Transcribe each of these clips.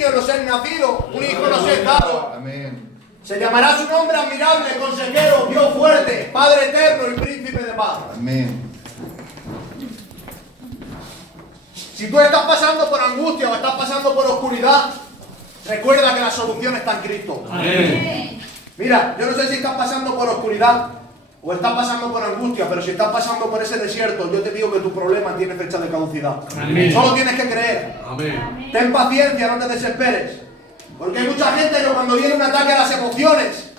niño nos es nacido, un hijo nos es dado. Amén. Se llamará su nombre admirable, consejero, Dios fuerte, Padre eterno y príncipe de paz. Amén. Si tú estás pasando por angustia o estás pasando por oscuridad, recuerda que la solución está en Cristo. Amén. Mira, yo no sé si estás pasando por oscuridad o estás pasando por angustia, pero si estás pasando por ese desierto, yo te digo que tu problema tiene fecha de caducidad. Amén. Solo tienes que creer. Amén. Ten paciencia, no te desesperes. Porque hay mucha gente que cuando viene un ataque a las emociones,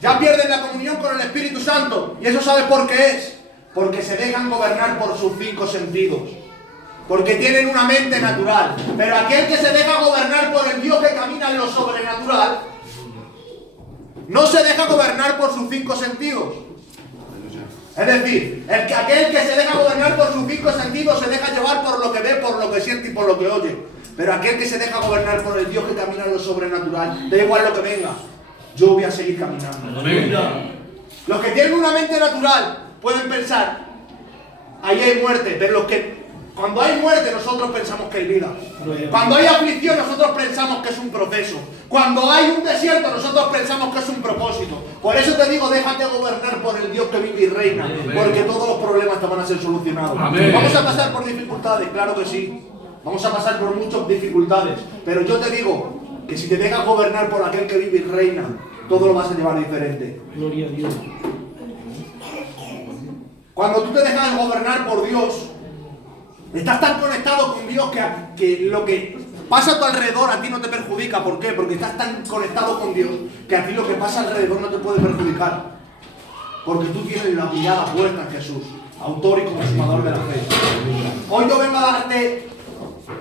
ya pierden la comunión con el Espíritu Santo. ¿Y eso sabes por qué es? Porque se dejan gobernar por sus 5 sentidos. Porque tienen una mente natural. Pero aquel que se deja gobernar por el Dios que camina en lo sobrenatural, no se deja gobernar por sus 5 sentidos. Es decir, aquel que se deja gobernar por sus 5 sentidos se deja llevar por lo que ve, por lo que siente y por lo que oye. Pero aquel que se deja gobernar por el Dios que camina en lo sobrenatural, da igual lo que venga, yo voy a seguir caminando. Amén. Los que tienen una mente natural pueden pensar, ahí hay muerte, pero los que cuando hay muerte nosotros pensamos que hay vida. Cuando hay aflicción nosotros pensamos que es un proceso. Cuando hay un desierto nosotros pensamos que es un propósito. Por eso te digo, déjate gobernar por el Dios que vive y reina, porque todos los problemas te van a ser solucionados. Amén. Vamos a pasar por dificultades, claro que sí. Vamos a pasar por muchas dificultades. Pero yo te digo que si te dejas gobernar por aquel que vive y reina, todo lo vas a llevar diferente. Gloria a Dios. Cuando tú te dejas gobernar por Dios, estás tan conectado con Dios que lo que pasa a tu alrededor a ti no te perjudica. ¿Por qué? Porque estás tan conectado con Dios que a ti lo que pasa alrededor no te puede perjudicar. Porque tú tienes la mirada puesta en Jesús, autor y consumador de la fe. Hoy yo vengo a darte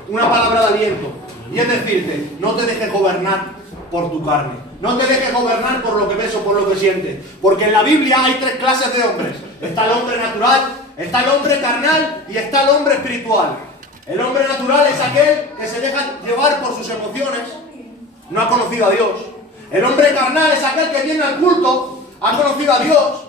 una palabra de aliento. Y es decirte, no te dejes gobernar por tu carne. No te dejes gobernar por lo que ves o por lo que sientes. Porque en la Biblia hay 3 clases de hombres. Está el hombre natural, está el hombre carnal y está el hombre espiritual. El hombre natural es aquel que se deja llevar por sus emociones. No ha conocido a Dios. El hombre carnal es aquel que viene al culto, ha conocido a Dios,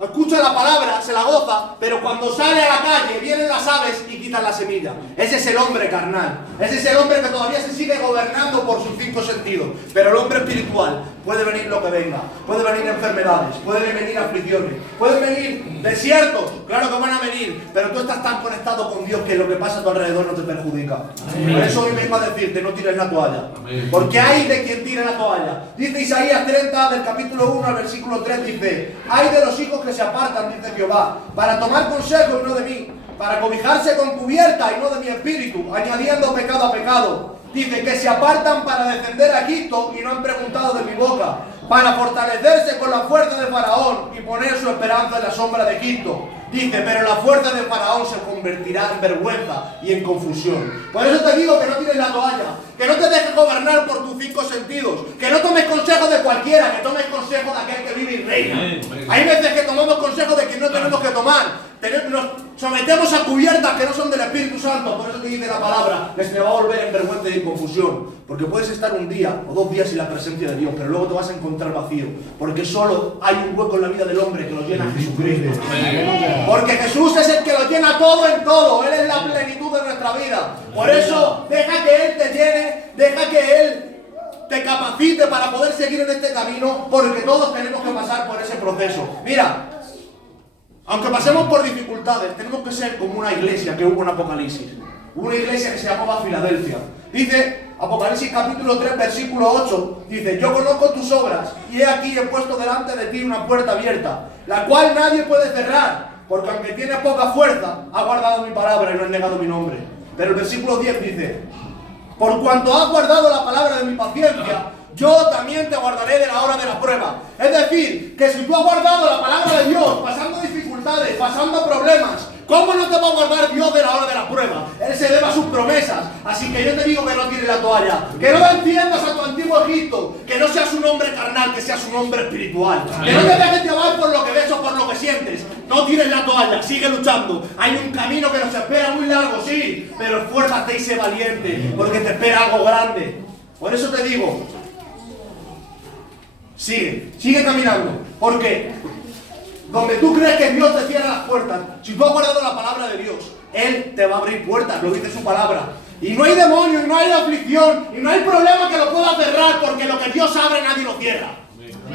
escucha la palabra, se la goza, pero cuando sale a la calle vienen las aves y quitan la semilla. Ese es el hombre carnal. Ese es el hombre que todavía se sigue gobernando por sus 5 sentidos. Pero el hombre espiritual, puede venir lo que venga, puede venir enfermedades, pueden venir aflicciones, pueden venir desiertos, claro que van a venir, pero tú estás tan conectado con Dios que lo que pasa a tu alrededor no te perjudica. Amén. Por eso hoy vengo a decirte, no tires la toalla. Amén. Porque hay de quien tire la toalla. Dice Isaías 30 del capítulo 1 al versículo 3, dice: hay de los hijos que se apartan, dice Jehová, para tomar consejo y no de mí, para cobijarse con cubierta y no de mi espíritu, añadiendo pecado a pecado. Dice que se apartan para defender a Egipto y no han preguntado de mi boca, para fortalecerse con la fuerza de Faraón y poner su esperanza en la sombra de Egipto. Dice, pero la fuerza de Faraón se convertirá en vergüenza y en confusión. Por eso te digo que no tires la toalla, que no te dejes gobernar por tus 5 sentidos, que no tomes consejo de cualquiera, que tomes consejo de aquel que vive y reina. Hay veces que tomamos consejo de quien no tenemos que tomar. Nos sometemos a cubiertas que no son del Espíritu Santo. Por eso te dice la palabra, que se te va a volver en vergüenza y en confusión. Porque puedes estar un día o 2 días sin la presencia de Dios, pero luego te vas a encontrar vacío. Porque solo hay un hueco en la vida del hombre que lo llena Jesucristo. Porque Jesús es el que lo llena todo en todo. Él es la plenitud de nuestra vida. Por eso, deja que Él te llene, deja que Él te capacite para poder seguir en este camino, porque todos tenemos que pasar por ese proceso. Mira, aunque pasemos por dificultades, tenemos que ser como una iglesia que hubo en Apocalipsis. Una iglesia que se llamaba Filadelfia. Dice Apocalipsis capítulo 3 versículo 8, dice: yo conozco tus obras y he aquí he puesto delante de ti una puerta abierta, la cual nadie puede cerrar, porque aunque tienes poca fuerza, ha guardado mi palabra y no has negado mi nombre. Pero el versículo 10 dice: por cuanto has guardado la palabra de mi paciencia, yo también te guardaré de la hora de la prueba. Es decir, que si tú has guardado la palabra de Dios, pasando dificultades, pasando problemas, ¿cómo no te va a guardar Dios de la hora de la prueba? Él se debe a sus promesas. Así que yo te digo que no tires la toalla, que no enciendas a tu antiguo Egipto, que no seas un hombre carnal, que seas un hombre espiritual. Que no te dejes llevar por lo que ves o por lo que sientes. No tires la toalla, sigue luchando. Hay un camino que nos espera muy largo, sí, pero esfuérzate y sé valiente, porque te espera algo grande. Por eso te digo, sigue caminando, porque donde tú crees que Dios te cierra las puertas, si tú has guardado la palabra de Dios, Él te va a abrir puertas, lo dice su palabra. Y no hay demonio, y no hay aflicción, y no hay problema que lo pueda cerrar, porque lo que Dios abre nadie lo cierra.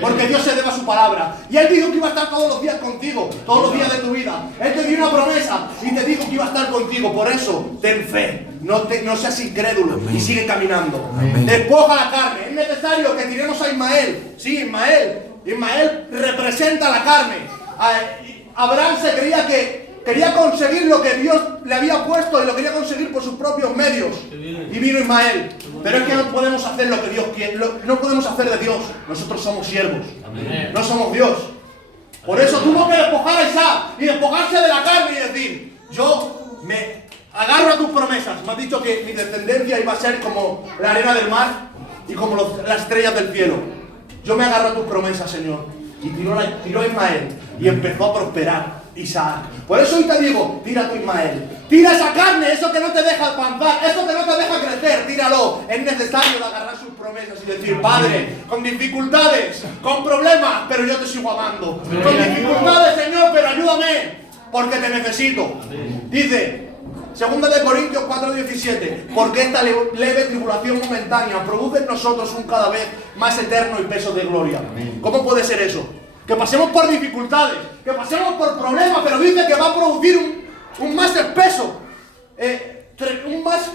Porque Dios se debe a su palabra. Y Él dijo que iba a estar todos los días contigo, todos los días de tu vida. Él te dio una promesa y te dijo que iba a estar contigo. Por eso, ten fe, no seas incrédulo. Amén. Y sigue caminando. Amén. Despoja la carne. Es necesario que tiremos a Ismael. Sí, Ismael representa la carne. Abraham se creía que quería conseguir lo que Dios le había puesto y lo quería conseguir por sus propios medios. Y vino Ismael. Pero es que no podemos hacer lo que Dios quiere. No podemos hacer de Dios. Nosotros somos siervos. No somos Dios. Por eso tuvo que despojar a Isaac y despojarse de la carne y decir: yo me agarro a tus promesas. Me has dicho que mi descendencia iba a ser como la arena del mar y como las estrellas del cielo. Yo me agarro a tus promesas, Señor. Y tiró a Ismael y empezó a prosperar Isaac. Por eso hoy te digo, tira tu Ismael. Tira esa carne, eso que no te deja avanzar, eso que no te deja crecer, tíralo. Es necesario de agarrar sus promesas y decir: Padre, con dificultades, con problemas, pero yo te sigo amando. Con dificultades, Señor, pero ayúdame, porque te necesito. Dice 2 Corintios 4:17, porque esta leve tribulación momentánea produce en nosotros un cada vez más eterno y peso de gloria. ¿Cómo puede ser eso? Que pasemos por dificultades, que pasemos por problemas, pero dice que va a producir un más espeso, un más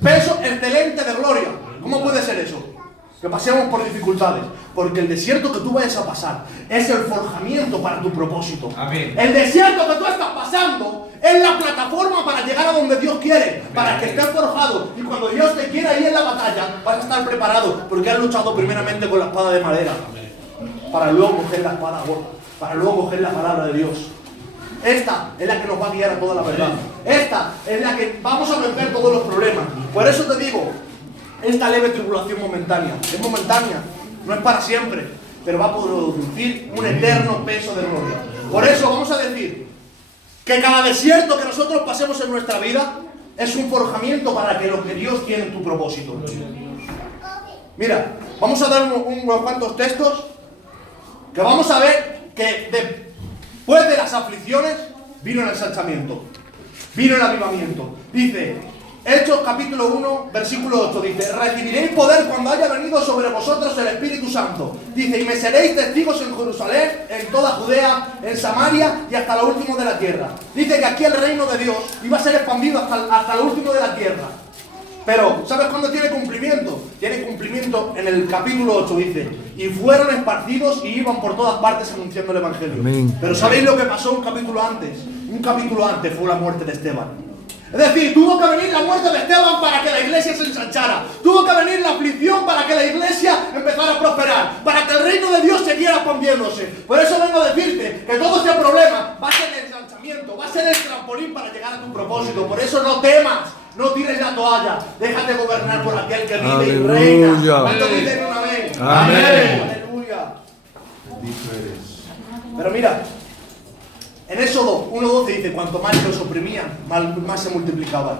peso excelente de gloria. ¿Cómo puede ser eso? Que pasemos por dificultades, porque el desierto que tú vayas a pasar es el forjamiento para tu propósito. Amén. El desierto que tú estás pasando es la plataforma para llegar a donde Dios quiere, para que estés forjado, y cuando Dios te quiera ir en la batalla vas a estar preparado, porque has luchado primeramente con la espada de madera, para luego coger la espada gorda, para luego coger la palabra de Dios. Esta es la que nos va a guiar a toda la verdad. Esta es la que vamos a vencer todos los problemas. Por eso te digo, esta leve tribulación momentánea es momentánea, no es para siempre, pero va a producir un eterno peso de gloria. Por eso vamos a decir que cada desierto que nosotros pasemos en nuestra vida es un forjamiento para que lo que Dios tiene en tu propósito. Mira, vamos a dar unos cuantos textos que vamos a ver que después de las aflicciones vino el ensanchamiento, vino el avivamiento. Dice Hechos capítulo 1, versículo 8, dice: recibiréis poder cuando haya venido sobre vosotros el Espíritu Santo. Dice: y me seréis testigos en Jerusalén, en toda Judea, en Samaria y hasta lo último de la tierra. Dice que aquí el reino de Dios iba a ser expandido hasta lo último de la tierra. Pero, ¿sabes cuándo tiene cumplimiento? Tiene cumplimiento en el capítulo 8, dice: y fueron esparcidos y iban por todas partes anunciando el Evangelio. Amén. Pero ¿sabéis lo que pasó un capítulo antes? Un capítulo antes fue la muerte de Esteban. Es decir, tuvo que venir la muerte de Esteban para que la iglesia se ensanchara. Tuvo que venir la aflicción para que la iglesia empezara a prosperar, para que el reino de Dios siguiera expandiéndose. Por eso vengo a decirte que todo este problema va a ser el ensanchamiento, va a ser el trampolín para llegar a tu propósito. Por eso no temas, no tires la toalla, déjate gobernar por aquel que vive y reina. ¿Cuántos dicen un amén? Amén. Aleluya. Bendito eres. Pero mira, en Éxodo 1:12 dice: cuanto más los oprimían, más se multiplicaban.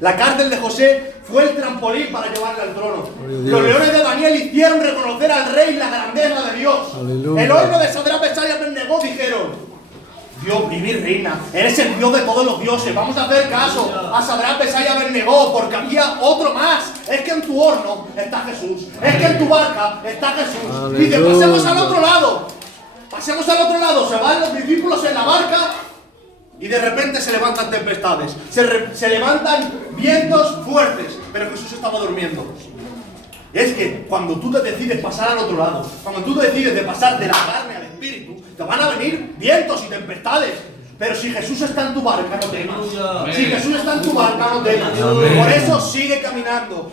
La cárcel de José fue el trampolín para llevarle al trono. Los leones de Daniel hicieron reconocer al rey la grandeza de Dios. Aleluya. El horno de Sadrach, Mesach y Abednego dijeron: Dios, vivir reina, eres el Dios de todos los dioses. Vamos a hacer caso a Sadrach, Mesach y Abednego, porque había otro más. Es que en tu horno está Jesús, es que en tu barca está Jesús. Aleluya. Dice: pasemos al otro lado. Pasemos al otro lado, se van los discípulos en la barca y de repente se levantan tempestades, se levantan vientos fuertes, pero Jesús estaba durmiendo. Es que cuando tú te decides pasar al otro lado, cuando tú decides de pasar de la carne al espíritu, te van a venir vientos y tempestades. Pero si Jesús está en tu barca, no temas. Si Jesús está en tu barca, no temas. Por eso sigue caminando.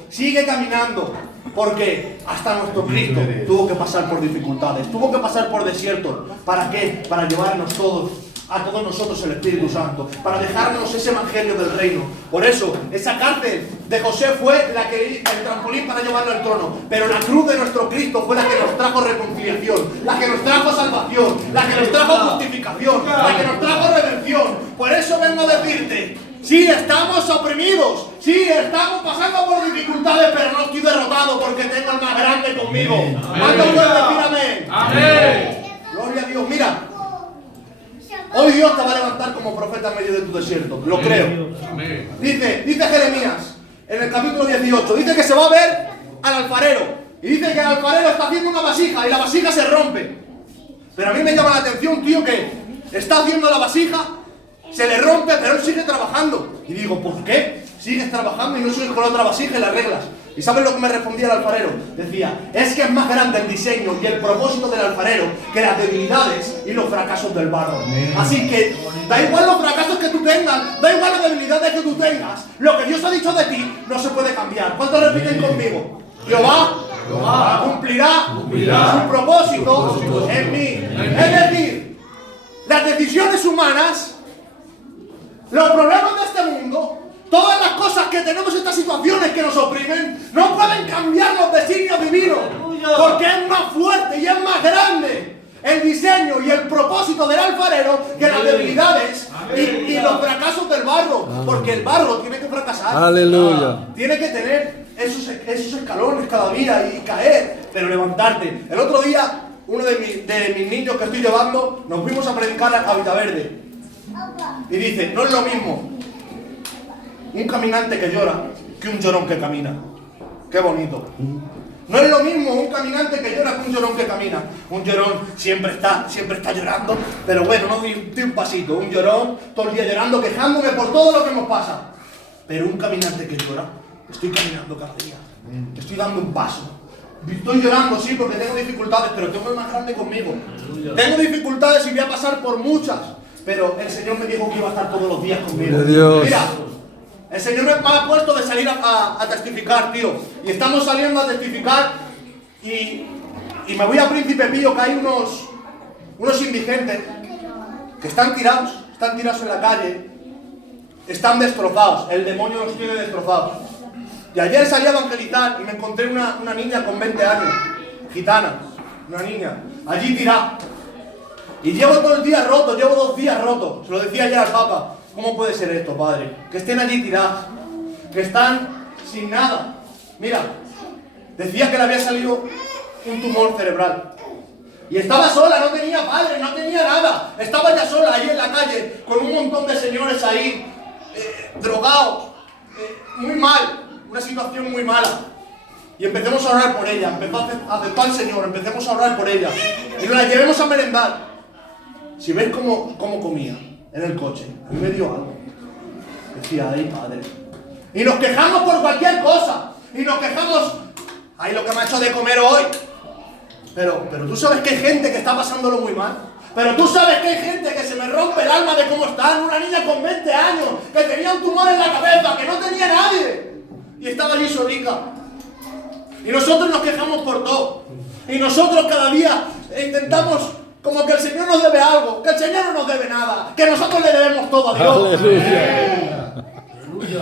Porque hasta nuestro Cristo tuvo que pasar por dificultades, tuvo que pasar por desiertos. ¿Para qué? Para llevarnos a todos nosotros el Espíritu Santo, para dejarnos ese evangelio del reino. Por eso, esa cárcel de José fue el trampolín para llevarlo al trono. Pero la cruz de nuestro Cristo fue la que nos trajo reconciliación, la que nos trajo salvación, la que nos trajo justificación, la que nos trajo redención. Por eso vengo a decirte: sí, estamos oprimidos, sí, estamos pasando por dificultades, pero no estoy derrotado porque tengo al más grande conmigo. ¿Cuántos pueden decir amén? Amén. Gloria a Dios. Mira, hoy Dios te va a levantar como profeta en medio de tu desierto. Lo creo. Dice Jeremías en el capítulo 18. Dice que se va a ver al alfarero. Y dice que el alfarero está haciendo una vasija y la vasija se rompe. Pero a mí me llama la atención, tío, que está haciendo la vasija, se le rompe, pero él sigue trabajando. Y digo, ¿por qué sigues trabajando y no sigues con la otra vasija y la arreglas? ¿Y sabes lo que me respondía el alfarero? Decía, es que es más grande el diseño y el propósito del alfarero que las debilidades y los fracasos del barro. Así que da igual los fracasos que tú tengas, da igual las debilidades que tú tengas, lo que Dios ha dicho de ti no se puede cambiar. ¿Cuántos repiten conmigo? Jehová cumplirá su propósito en mí. Es decir, las decisiones humanas, los problemas de este mundo, todas las cosas que tenemos, estas situaciones que nos oprimen, no pueden cambiar los designios divinos, porque es más fuerte y es más grande el diseño y el propósito del alfarero que las debilidades y los fracasos del barro, porque el barro tiene que fracasar. Aleluya. Tiene que tener esos escalones cada día y caer, pero levantarte. El otro día, uno de mis niños que estoy llevando, nos fuimos a predicar a Vitaverde. Y dice, no es lo mismo un caminante que llora que un llorón que camina. Qué bonito. No es lo mismo un caminante que llora que un llorón que camina. Un llorón siempre está llorando, pero bueno, no doy un pasito. Un llorón todo el día llorando, quejándome por todo lo que nos pasa. Pero un caminante que llora, estoy caminando cada día. Estoy dando un paso. Estoy llorando, sí, porque tengo dificultades, pero tengo el más grande conmigo. Tengo dificultades y voy a pasar por muchas, pero el Señor me dijo que iba a estar todos los días conmigo. Mira, el Señor me ha puesto de salir a testificar, tío. Y estamos saliendo a testificar y me voy a Príncipe Pío, que hay unos indigentes que están tirados en la calle, están destrozados, el demonio los tiene destrozados. Y ayer salí a evangelizar y me encontré una niña con 20 años, gitana, una niña, allí tirada. Y llevo todo el día roto, llevo 2 días rotos. Se lo decía ayer al Papa. ¿Cómo puede ser esto, Padre? Que estén allí tirados, que están sin nada. Mira, decía que le había salido un tumor cerebral. Y estaba sola, no tenía padre, no tenía nada. Estaba ya sola ahí en la calle, con un montón de señores ahí, drogados, muy mal, una situación muy mala. Y empecemos a orar por ella, empezó a aceptar al Señor, empecemos a orar por ella. Y nos la llevemos a merendar. Si ves cómo comía en el coche, a mí me dio algo. Decía, ay, Padre. Y nos quejamos por cualquier cosa. Y nos quejamos, ay, lo que me ha hecho de comer hoy. Pero tú sabes que hay gente que está pasándolo muy mal. Pero tú sabes que hay gente que se me rompe el alma de cómo están. Una niña con 20 años, que tenía un tumor en la cabeza, que no tenía nadie. Y estaba allí solica. Y nosotros nos quejamos por todo. Y nosotros cada día intentamos como que el Señor nos debe algo, que el Señor no nos debe nada, que nosotros le debemos todo a Dios. Aleluya.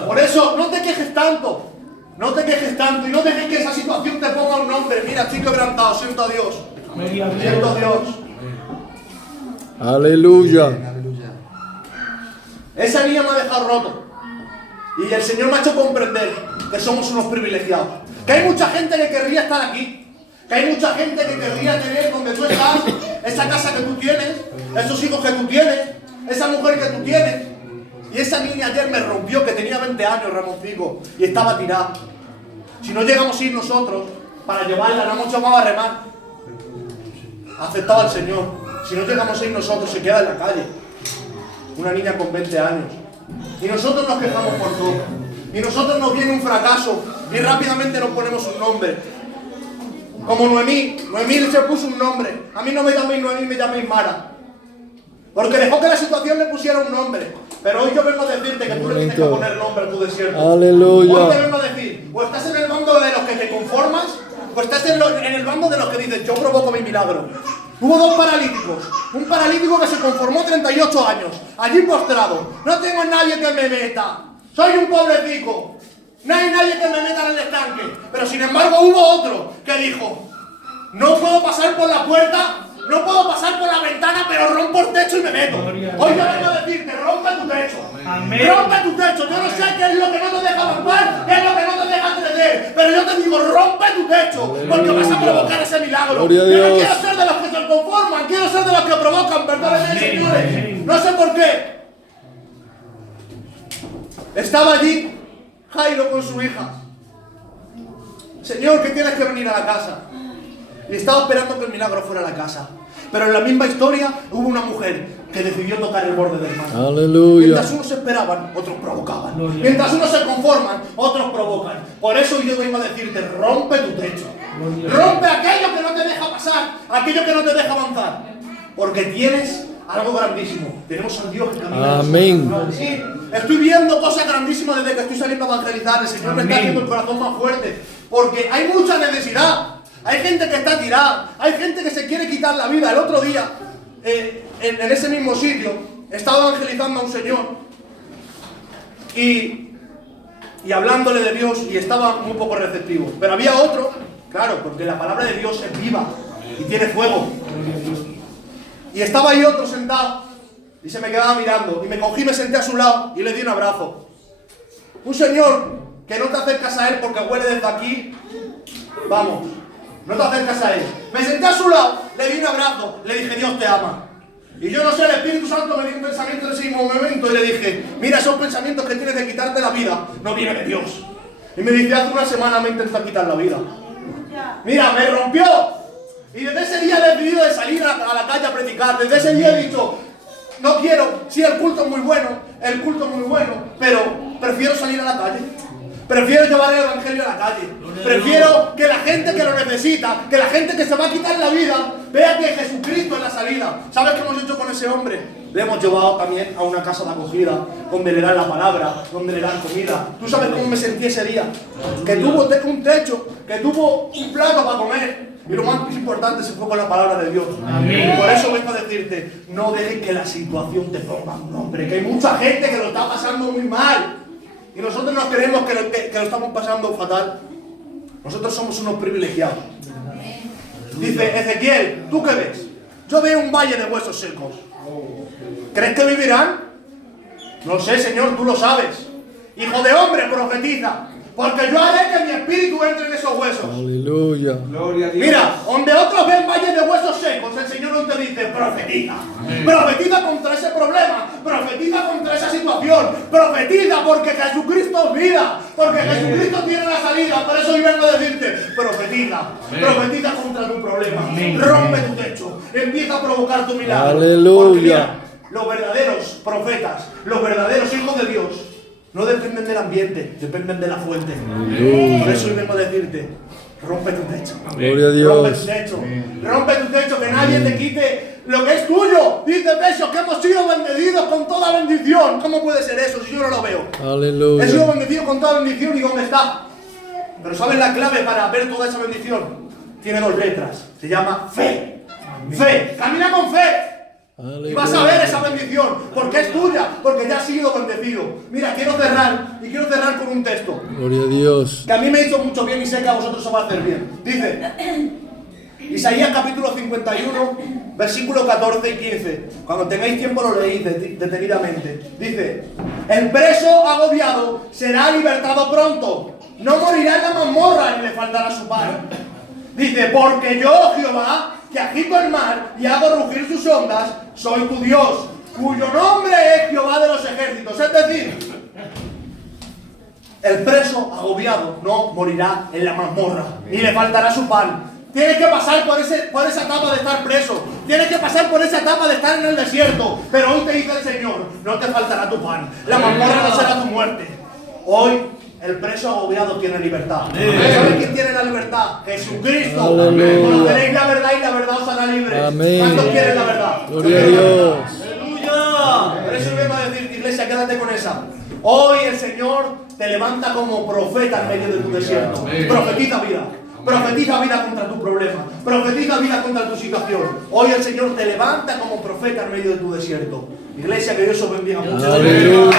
Por eso, no te quejes tanto. No te quejes tanto y no dejes que esa situación te ponga un nombre. Mira, estoy quebrantado, siento a Dios. Siento a Dios. Aleluya. Esa niña me ha dejado roto. Y el Señor me ha hecho comprender que somos unos privilegiados. Que hay mucha gente que querría estar aquí. Que hay mucha gente que querría tener donde tú estás, esa casa que tú tienes, esos hijos que tú tienes, esa mujer que tú tienes. Y esa niña ayer me rompió, que tenía 20 años, Ramoncico, y estaba tirada. Si no llegamos a ir nosotros para llevarla, no hemos llamado a remar. Aceptaba al Señor. Si no llegamos a ir nosotros, se queda en la calle. Una niña con 20 años. Y nosotros nos quejamos por todo. Y nosotros nos viene un fracaso y rápidamente nos ponemos un nombre. Como Noemí se puso un nombre. A mí no me llaméis Noemí, me llaméis Mara. Porque dejó que la situación le pusiera un nombre. Pero hoy yo vengo a decirte que tú le tienes que poner nombre a tu desierto. Aleluya. Hoy te vengo a decir, o estás en el bando de los que te conformas, o estás en el bando de los que dices, yo provoco mi milagro. Hubo 2 paralíticos. Un paralítico que se conformó 38 años, allí postrado. No tengo nadie que me meta. Soy un pobrecico. No hay nadie que me meta en el estanque. Pero sin embargo hubo otro que dijo, no puedo pasar por la puerta, no puedo pasar por la ventana, pero rompo el techo y me meto. Hoy yo vengo a decirte, rompe tu techo. Amén. Rompe tu techo. Yo no sé qué es lo que no te deja avanzar, qué es lo que no te deja crecer, pero yo te digo, rompe tu techo, porque vas a provocar ese milagro. Yo no quiero ser de los que se conforman, quiero ser de los que provocan, perdónenme, señores. No sé por qué. Estaba allí, Jairo con su hija. Señor, que tienes que venir a la casa. Y estaba esperando que el milagro fuera a la casa. Pero en la misma historia hubo una mujer que decidió tocar el borde del manto. Aleluya. Mientras unos esperaban, otros provocaban. Mientras unos se conforman, otros provocan. Por eso yo vengo a decirte, rompe tu techo. Rompe aquello que no te deja pasar, aquello que no te deja avanzar. Porque tienes algo grandísimo. Tenemos al Dios que camina. Amén. Sí, estoy viendo cosas grandísimas desde que estoy saliendo a evangelizar. El Señor me está haciendo el corazón más fuerte. Porque hay mucha necesidad. Hay gente que está tirada. Hay gente que se quiere quitar la vida. El otro día, en ese mismo sitio, estaba evangelizando a un señor. Y hablándole de Dios. Y estaba muy poco receptivo. Pero había otro, claro, porque la palabra de Dios es viva. Y tiene fuego. Y estaba ahí otro sentado. Y se me quedaba mirando. Y me cogí, me senté a su lado. Y le di un abrazo. Un señor que no te acercas a él porque huele desde aquí. Vamos. No te acercas a él. Me senté a su lado, le di un abrazo, le dije, Dios te ama. Y yo no sé, el Espíritu Santo me dio un pensamiento en ese mismo momento y le dije, mira, esos pensamientos que tienes de quitarte la vida, no vienen de Dios. Y me dice, hace una semana me intentó quitar la vida. Mira, me rompió. Y desde ese día he decidido de salir a la calle a predicar. Desde ese día he dicho, no quiero, sí, el culto es muy bueno, pero prefiero salir a la calle. Prefiero llevar el evangelio a la calle. Prefiero que la gente que lo necesita, que la gente que se va a quitar la vida, vea que Jesucristo es la salida. ¿Sabes qué hemos hecho con ese hombre? Le hemos llevado también a una casa de acogida, donde le dan la palabra, donde le dan comida. ¿Tú sabes cómo me sentí ese día? Que tuvo un techo, que tuvo un plato para comer. Y lo más importante se fue con la palabra de Dios. Amén. Por eso vengo a decirte, no dejes que la situación te ponga un nombre. Que hay mucha gente que lo está pasando muy mal. Y nosotros no creemos que lo estamos pasando fatal. Nosotros somos unos privilegiados. Dice Ezequiel, ¿tú qué ves? Yo veo un valle de huesos secos. ¿Crees que vivirán? No sé, Señor, tú lo sabes. Hijo de hombre, profetiza. Porque yo haré que mi espíritu entre en esos huesos. Aleluya. Gloria a Dios. Mira, donde otros ven valles de huesos secos, el Señor no te dice, profetiza. Profetiza contra ese problema. Profetiza contra esa situación. Profetiza porque Jesucristo es vida. Porque Jesucristo tiene la salida. Por eso yo vengo a decirte, profetiza. Profetiza contra tu problema. Rompe tu techo. Empieza a provocar tu milagro. Aleluya. Porque mira, los verdaderos profetas, los verdaderos hijos de Dios, no dependen del ambiente, dependen de la fuente. Aleluya. Por eso hoy vengo a decirte, rompe tu techo. Gloria a Dios. Rompe tu techo. Rompe tu techo, que nadie te quite lo que es tuyo. Dice Efesios que hemos sido bendecidos con toda bendición. ¿Cómo puede ser eso si yo no lo veo? Aleluya. He sido bendecido con toda bendición, ¿y dónde está? Pero ¿sabes la clave para ver toda esa bendición? Tiene dos letras. Se llama fe. Fe. Camina con fe. Y vas a ver esa bendición, porque es tuya, porque ya has sido bendecido. Mira, quiero cerrar con un texto Gloria a Dios. que a mí me hizo mucho bien y sé que a vosotros os va a hacer bien. Dice, Isaías capítulo 51, versículos 14 y 15. Cuando tengáis tiempo lo leéis detenidamente. Dice, el preso agobiado será libertado pronto, no morirá en la mazmorra ni le faltará su pan. Dice, porque yo, Jehová, que agito el mar y hago rugir sus ondas, soy tu Dios, cuyo nombre es Jehová de los ejércitos. Es decir, el preso agobiado no morirá en la mazmorra, ni le faltará su pan. Tienes que pasar por esa etapa de estar preso. Tienes que pasar por esa etapa de estar en el desierto. Pero hoy te dice el Señor, no te faltará tu pan. La mazmorra no será tu muerte. Hoy el preso agobiado tiene libertad. ¿Sabes quién tiene la libertad? Jesucristo. Aleluya. Conoceréis la verdad y la verdad os hará libres. Amén. ¿Cuántos quieren la verdad? Gloria a Dios. ¡Aleluya! Por eso vengo a decirte, iglesia, quédate con esa. Hoy el Señor te levanta como profeta en medio de tu desierto. Profetiza vida. Profetiza vida contra tu problema. Profetiza vida contra tu situación. Hoy el Señor te levanta como profeta en medio de tu desierto. Iglesia, que Dios os bendiga mucho. Aleluya.